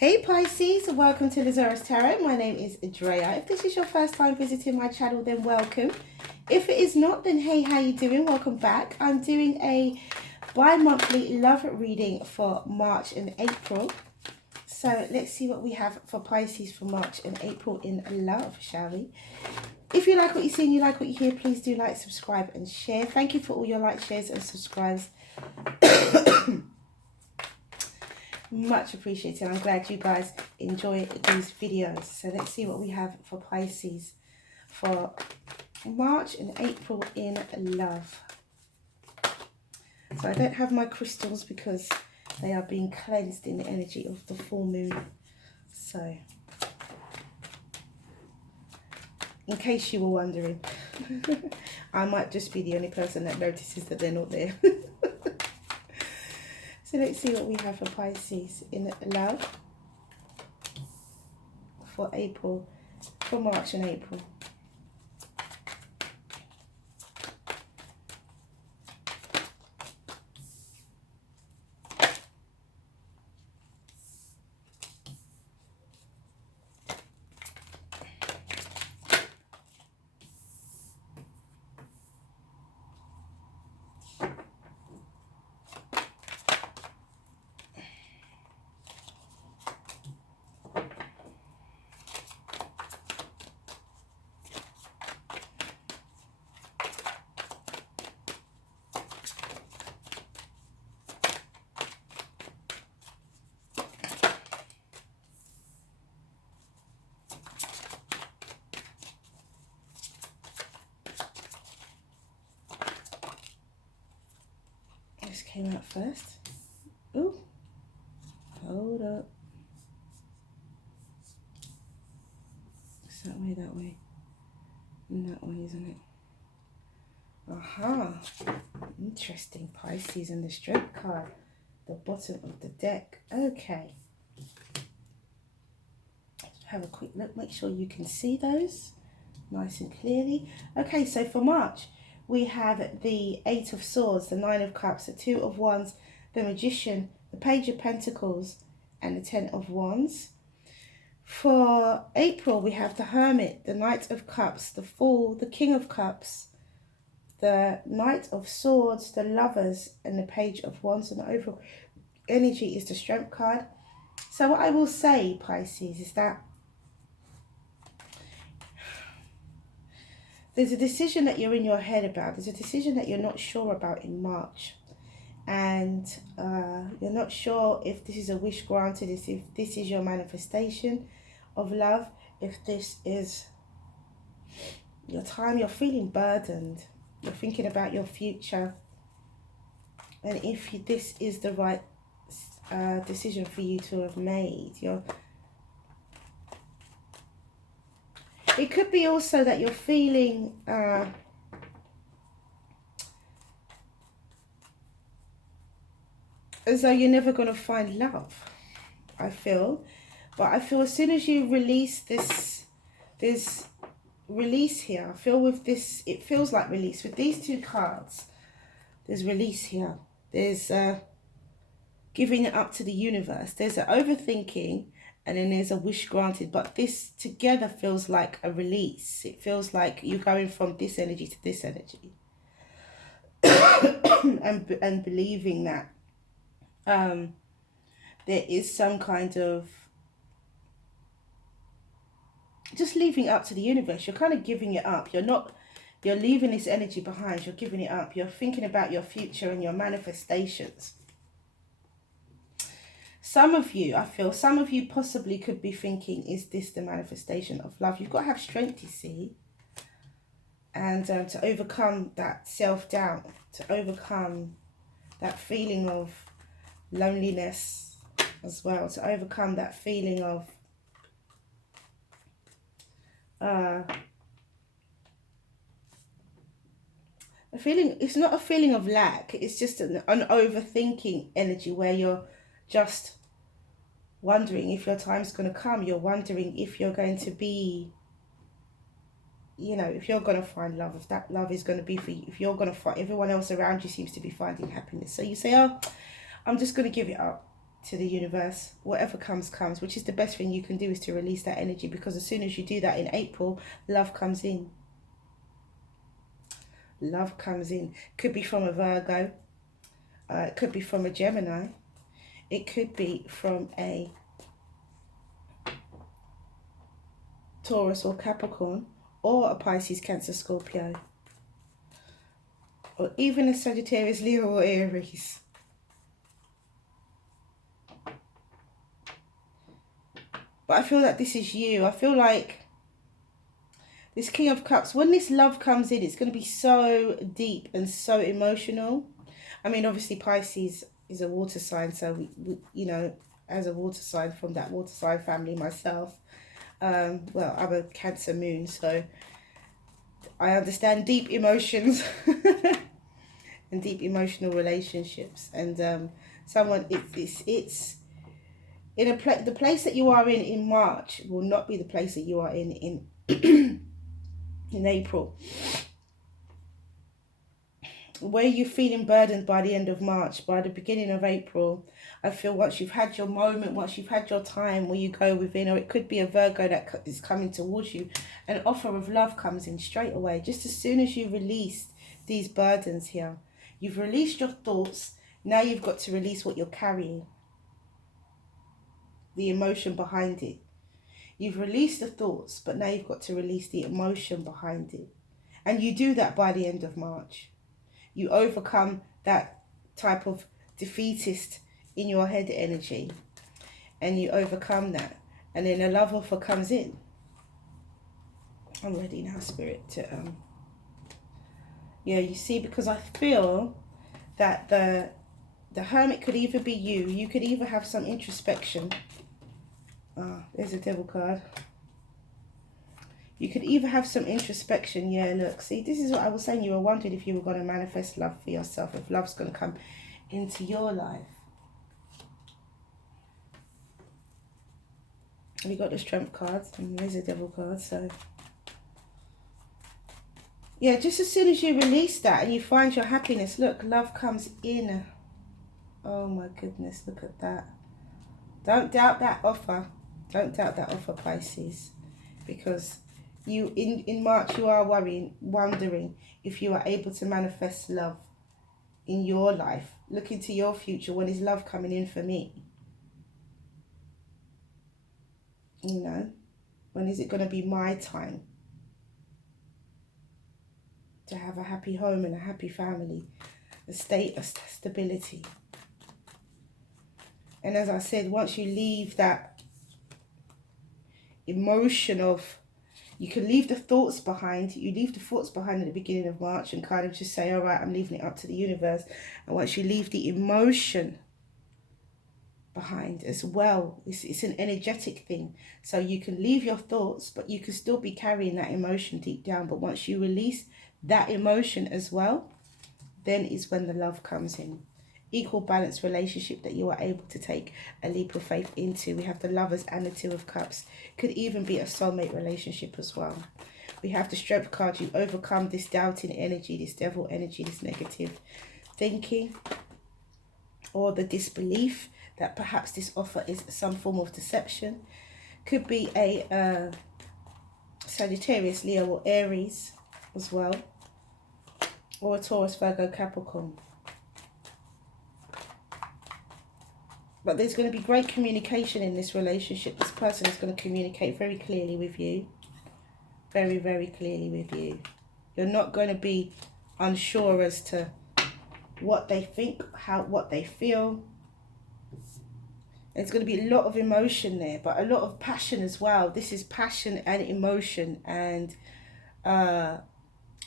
Hey Pisces, welcome to the Zarious Tarot. My name is Drea. If this is your first time visiting my channel, then welcome. If it is not, then hey, how you doing? Welcome back. I'm doing a bi-monthly love reading for March and April. So let's see what we have for Pisces for March and April in love, shall we? If you like what you see and you like what you hear, please do like, subscribe and share. Thank you for all your likes, shares and subscribes. Much appreciated. I'm glad you guys enjoy these videos. So let's see what we have for Pisces for March and April in love. So I don't have my crystals because they are being cleansed in the energy of the full moon. So in case you were wondering, I might just be the only person that notices that they're not there. So let's see what we have for Pisces in love for April, for March and April. This came out first. Ooh, hold up. It's that way, that way, and that way, isn't it? Aha, interesting. Pisces and the Strength card, the bottom of the deck. Okay, have a quick look, make sure you can see those nice and clearly. Okay, so for March, we have the Eight of Swords, the Nine of Cups, the Two of Wands, the Magician, the Page of Pentacles, and the Ten of Wands. For April, we have the Hermit, the Knight of Cups, the Fool, the King of Cups, the Knight of Swords, the Lovers, and the Page of Wands. And the overall energy is the Strength card. So what I will say, Pisces, is that there's a decision that you're in your head about. There's a decision that you're not sure about in March. And you're not sure if this is a wish granted, if this is your manifestation of love, if this is your time. You're feeling burdened. You're thinking about your future. And if this is the right decision for you to have made. It could be also that you're feeling as though you're never going to find love, I feel. But I feel as soon as you release this release here, I feel with this, it feels like release. With these two cards, there's release here. There's giving it up to the universe. There's an overthinking, and then there's a wish granted, but this together feels like a release. It feels like you're going from this energy to this energy. and believing that there is some kind of just leaving it up to the universe. You're kind of giving it up. You're leaving this energy behind. You're giving it up. You're thinking about your future and your manifestations. Some of you, I feel, some of you possibly could be thinking, is this the manifestation of love? You've got to have strength, you see. And to overcome that self-doubt, to overcome that feeling of loneliness as well, to overcome that feeling of a feeling, it's not a feeling of lack, it's just an overthinking energy where you're just wondering if your time's going to come. You're wondering if you're going to be, you know, if you're going to find love, if that love is going to be for you, if you're going to find, everyone else around you seems to be finding happiness. So you say, oh, I'm just going to give it up. to the universe. Whatever comes, which is the best thing you can do, is to release that energy, because as soon as you do that in April, love comes in. Love comes in. Could be from a Virgo. It could be from a Gemini. It could be from a Taurus or Capricorn, or a Pisces, Cancer, Scorpio, or even a Sagittarius, Leo, or Aries. But I feel that this is you. I feel like this King of Cups, when this love comes in, it's going to be so deep and so emotional. I mean, obviously Pisces is a water sign, so we you know, as a water sign, from that water sign family myself, well, I'm a Cancer moon, so I understand deep emotions and deep emotional relationships. And someone, it's in a the place that you are in March will not be the place that you are in in April. Where you're feeling burdened by the end of March, by the beginning of April, I feel once you've had your moment, once you've had your time where you go within, or it could be a Virgo that is coming towards you, an offer of love comes in straight away. Just as soon as you release these burdens here, you've released your thoughts, now you've got to release what you're carrying, the emotion behind it. You've released the thoughts, but now you've got to release the emotion behind it. And you do that by the end of March. You overcome that type of defeatist in your head energy, and you overcome that, and then a love offer comes in. I'm ready now, Spirit, to yeah, you see, because I feel that the Hermit could either be you. You could either have some introspection. There's a Devil card. You could either have some introspection. Yeah, look, see, this is what I was saying. You were wondering if you were going to manifest love for yourself, if love's going to come into your life. We got the Strength cards, and there's a Devil card. So yeah, just as soon as you release that and you find your happiness, look, love comes in. Oh my goodness, look at that. Don't doubt that offer. Don't doubt that offer, Pisces, because you in March you are wondering if you are able to manifest love in your life. Look into your future. When is love coming in for me? You know, when is it going to be my time to have a happy home and a happy family, a state of stability? And as I said, once you leave that emotion of, you can leave the thoughts behind. You leave the thoughts behind at the beginning of March and kind of just say, all right, I'm leaving it up to the universe. And once you leave the emotion behind as well, it's an energetic thing. So you can leave your thoughts, but you can still be carrying that emotion deep down. But once you release that emotion as well, then is when the love comes in. Equal balanced relationship that you are able to take a leap of faith into. We have the Lovers and the Two of Cups. Could even be a soulmate relationship as well. We have the Strength card. You overcome this doubting energy, this devil energy, this negative thinking, or the disbelief that perhaps this offer is some form of deception. Could be a Sagittarius, Leo, or Aries as well, or a Taurus, Virgo, Capricorn. But there's going to be great communication in this relationship. This person is going to communicate very clearly with you. Very, very clearly with you. You're not going to be unsure as to what they think, what they feel. There's going to be a lot of emotion there, but a lot of passion as well. This is passion and emotion, and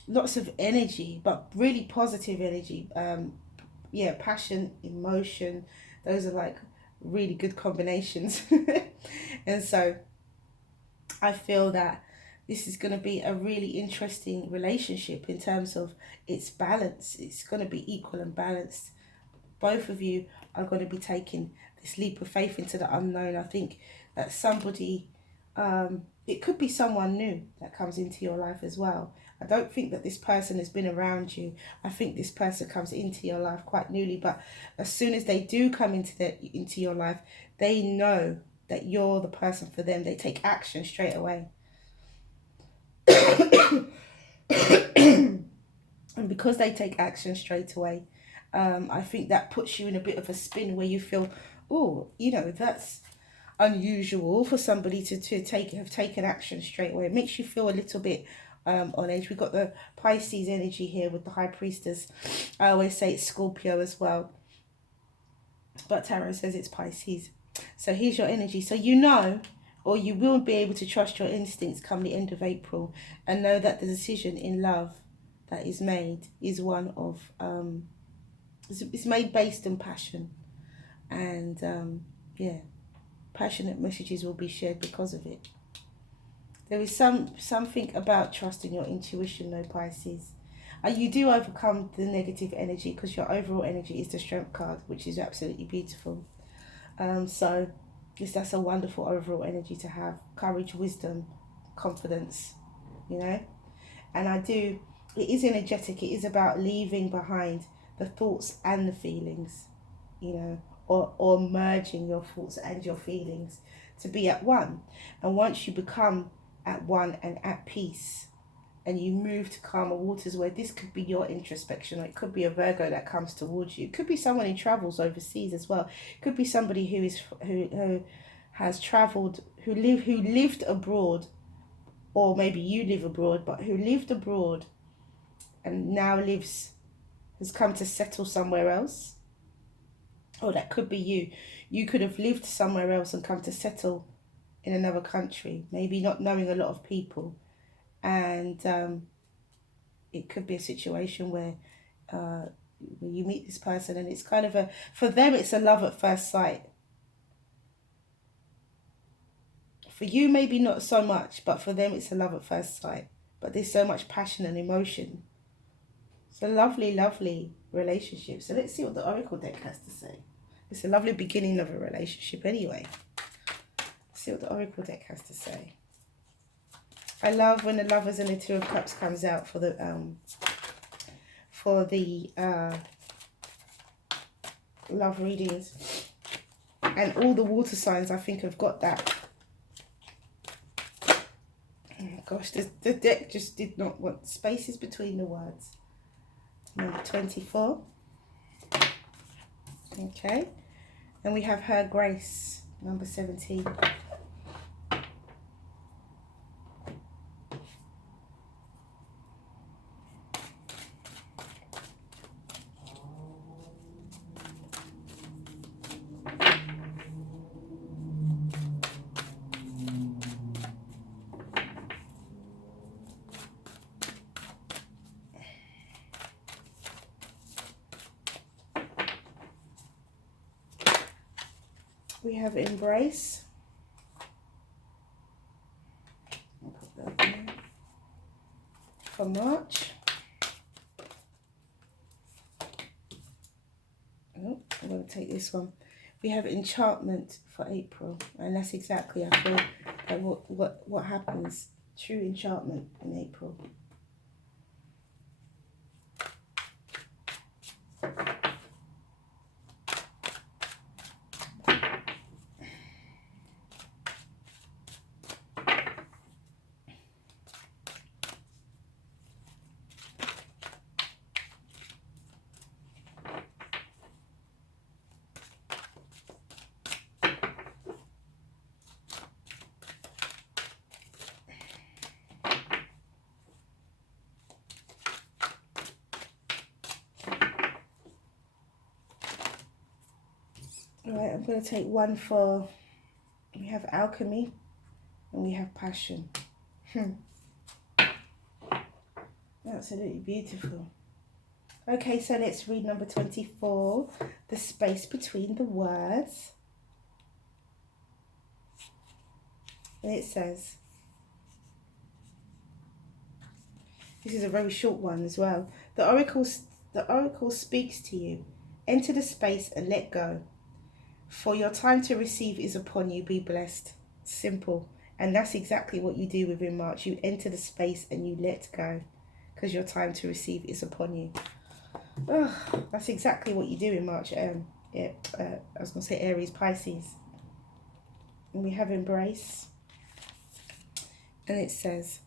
lots of energy, but really positive energy. Yeah, passion, emotion. Those are like really good combinations. And so I feel that this is going to be a really interesting relationship in terms of its balance. It's going to be equal and balanced. Both of you are going to be taking this leap of faith into the unknown. I think that somebody, it could be someone new that comes into your life as well. I don't think that this person has been around you. I think this person comes into your life quite newly, but as soon as they do come into your life, they know that you're the person for them. They take action straight away. And because they take action straight away, I think that puts you in a bit of a spin where you feel, oh, you know, that's unusual for somebody to have taken action straight away. It makes you feel a little bit on edge. We've got the Pisces energy here with the High Priestess. I always say it's Scorpio as well, but Tarot says it's Pisces. So here's your energy. So you know, or you will be able to trust your instincts come the end of April, and know that the decision in love that is made is one of it's made based on passion, and yeah, passionate messages will be shared because of it. There is something about trusting your intuition, though, Pisces. You do overcome the negative energy because your overall energy is the Strength card, which is absolutely beautiful. So yes, that's a wonderful overall energy to have. Courage, wisdom, confidence, you know. And it is energetic. It is about leaving behind the thoughts and the feelings, you know, or merging your thoughts and your feelings to be at one. And once you become at one and at peace, and you move to calmer waters, where this could be your introspection, or it could be a Virgo that comes towards you. It could be someone who travels overseas as well. It could be somebody who has travelled, who lived abroad, or maybe you live abroad, but who lived abroad and now has come to settle somewhere else. Or that could be you. You could have lived somewhere else and come to settle in another country, maybe not knowing a lot of people. And it could be a situation where you meet this person and it's kind of for them it's a love at first sight. For you, maybe not so much, but for them it's a love at first sight. But there's so much passion and emotion. It's a lovely, lovely relationship. So let's see what the Oracle deck has to say. It's a lovely beginning of a relationship anyway. Let's see what the Oracle deck has to say. I love when the Lovers and the Two of Cups comes out for the love readings. And all the water signs, I think, have got that. Oh gosh, the deck just did not want spaces between the words. Number 24. Okay. And we have Her Grace, number 17. We have Embrace. I'll put that there. For March. Oh, I'm going to take this one. We have Enchantment for April, and that's exactly, I feel, what happens. True enchantment in April. Alright, I'm going to take one for, we have Alchemy and we have Passion. Absolutely beautiful. Okay, so let's read number 24, the space between the words. And it says, this is a very short one as well. The oracle speaks to you. Enter the space and let go. For your time to receive is upon you. Be blessed. Simple. And that's exactly what you do within March. You enter the space and you let go. because your time to receive is upon you. Oh, that's exactly what you do in March. I was going to say Aries, Pisces. And we have embrace. And it says,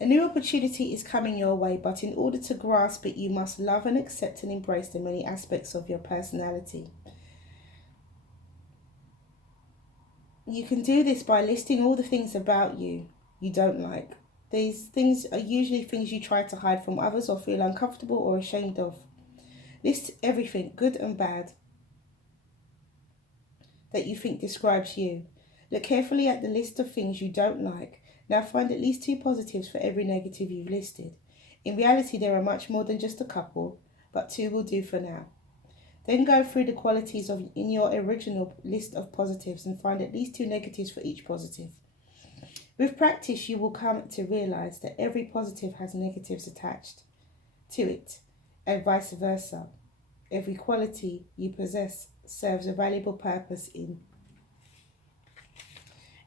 a new opportunity is coming your way, but in order to grasp it, you must love and accept and embrace the many aspects of your personality. You can do this by listing all the things about you don't like. These things are usually things you try to hide from others or feel uncomfortable or ashamed of. List everything, good and bad, that you think describes you. Look carefully at the list of things you don't like. Now find at least 2 positives for every negative you've listed. In reality, there are much more than just a couple, but 2 will do for now. Then go through the qualities in your original list of positives and find at least 2 negatives for each positive. With practice, you will come to realize that every positive has negatives attached to it, and vice versa. Every quality you possess serves a valuable purpose in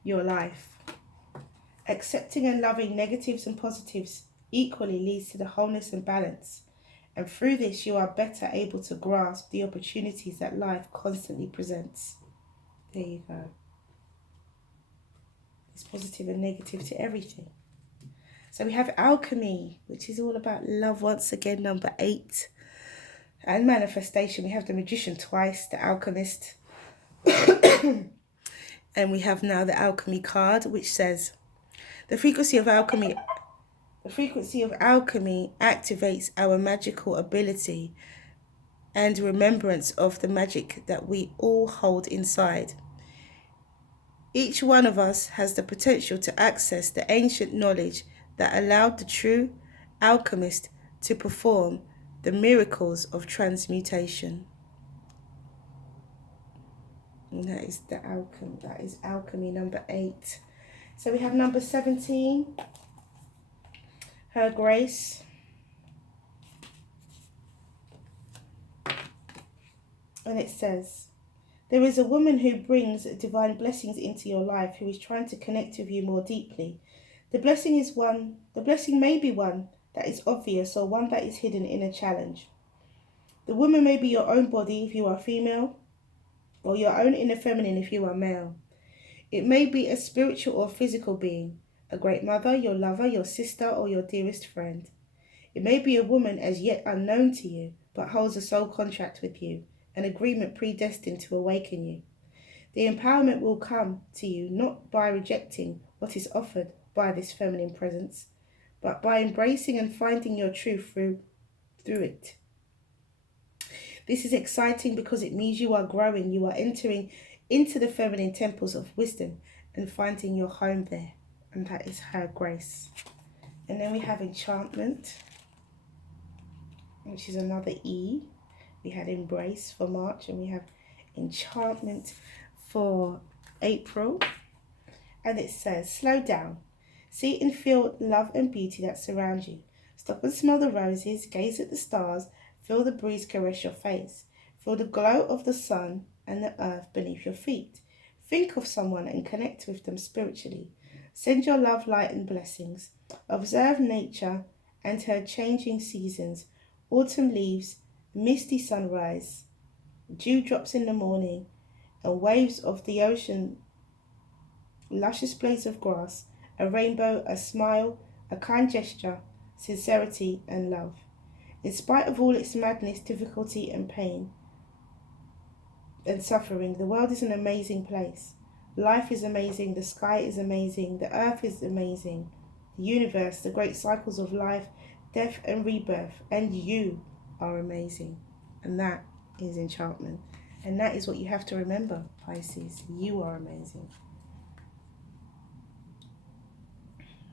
your life. Accepting and loving negatives and positives equally leads to the wholeness and balance, and through this you are better able to grasp the opportunities that life constantly presents. There you go. It's positive and negative to everything. So we have alchemy, which is all about love once again, number 8. And manifestation. We have the magician twice, the alchemist. And we have now the alchemy card, which says, the frequency of alchemy activates our magical ability and remembrance of the magic that we all hold inside. Each one of us has the potential to access the ancient knowledge that allowed the true alchemist to perform the miracles of transmutation. And that is alchemy number 8. So we have number 17, Her Grace. And it says, there is a woman who brings divine blessings into your life who is trying to connect with you more deeply. The blessing may be one that is obvious or one that is hidden in a challenge. The woman may be your own body if you are female, or your own inner feminine if you are male. It may be a spiritual or physical being, a great mother, your lover, your sister, or your dearest friend. It may be a woman as yet unknown to you, but holds a soul contract with you, an agreement predestined to awaken you. The empowerment will come to you not by rejecting what is offered by this feminine presence, but by embracing and finding your truth through it. This is exciting because it means you are growing, you are entering into the feminine temples of wisdom and finding your home there. And that is Her Grace. And then we have enchantment, which is another E. We had embrace for March, and we have enchantment for April. And it says, slow down. See and feel love and beauty that surround you. Stop and smell the roses, gaze at the stars, feel the breeze caress your face. Feel the glow of the sun and the earth beneath your feet. Think of someone and connect with them spiritually. Send your love, light and blessings. Observe nature and her changing seasons. Autumn leaves, misty sunrise, dewdrops in the morning, and waves of the ocean, luscious blades of grass, a rainbow, a smile, a kind gesture, sincerity and love. In spite of all its madness, difficulty and pain and suffering, the world is an amazing place. Life is amazing, the sky is amazing, the earth is amazing, the universe, the great cycles of life, death and rebirth, and you are amazing. And that is enchantment. And that is what you have to remember, Pisces. You are amazing.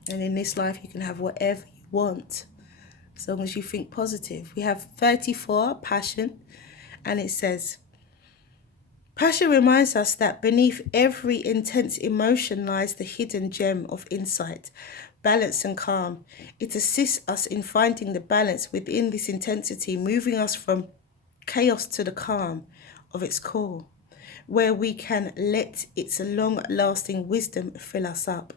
And in this life, you can have whatever you want, as long as you think positive. We have 34, passion, and it says, passion reminds us that beneath every intense emotion lies the hidden gem of insight, balance and calm. It assists us in finding the balance within this intensity, moving us from chaos to the calm of its core, where we can let its long-lasting wisdom fill us up.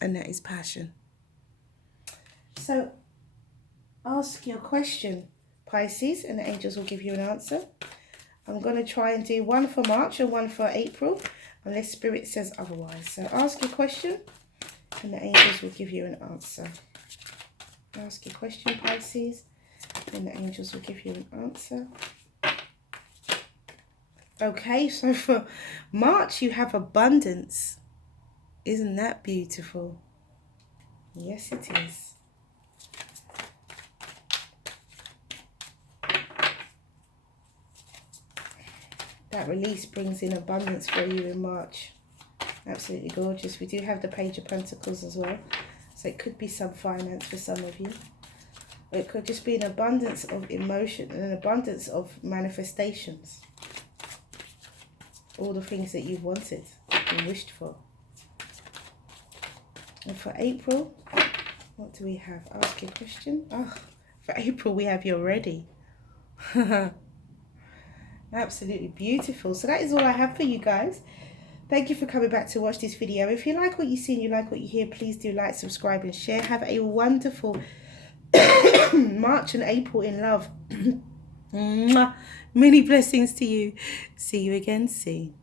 And that is passion. So ask your question, Pisces, and the angels will give you an answer. I'm going to try and do one for March and one for April, unless Spirit says otherwise. So ask your question, and the angels will give you an answer. Ask your question, Pisces, and the angels will give you an answer. Okay, so for March, you have abundance. Isn't that beautiful? Yes, it is. That release brings in abundance for you in March. Absolutely gorgeous. We do have the Page of Pentacles as well. So it could be some finance for some of you. Or it could just be an abundance of emotion and an abundance of manifestations. All the things that you've wanted and wished for. And for April, what do we have? Ask your question. Oh, for April we have you're ready. Absolutely beautiful. So that is all I have for you guys. Thank you for coming back to watch this video. If you like what you see and you like what you hear, please do like, subscribe and share. Have a wonderful March and April in love. Mwah. Many blessings to you. See you again soon.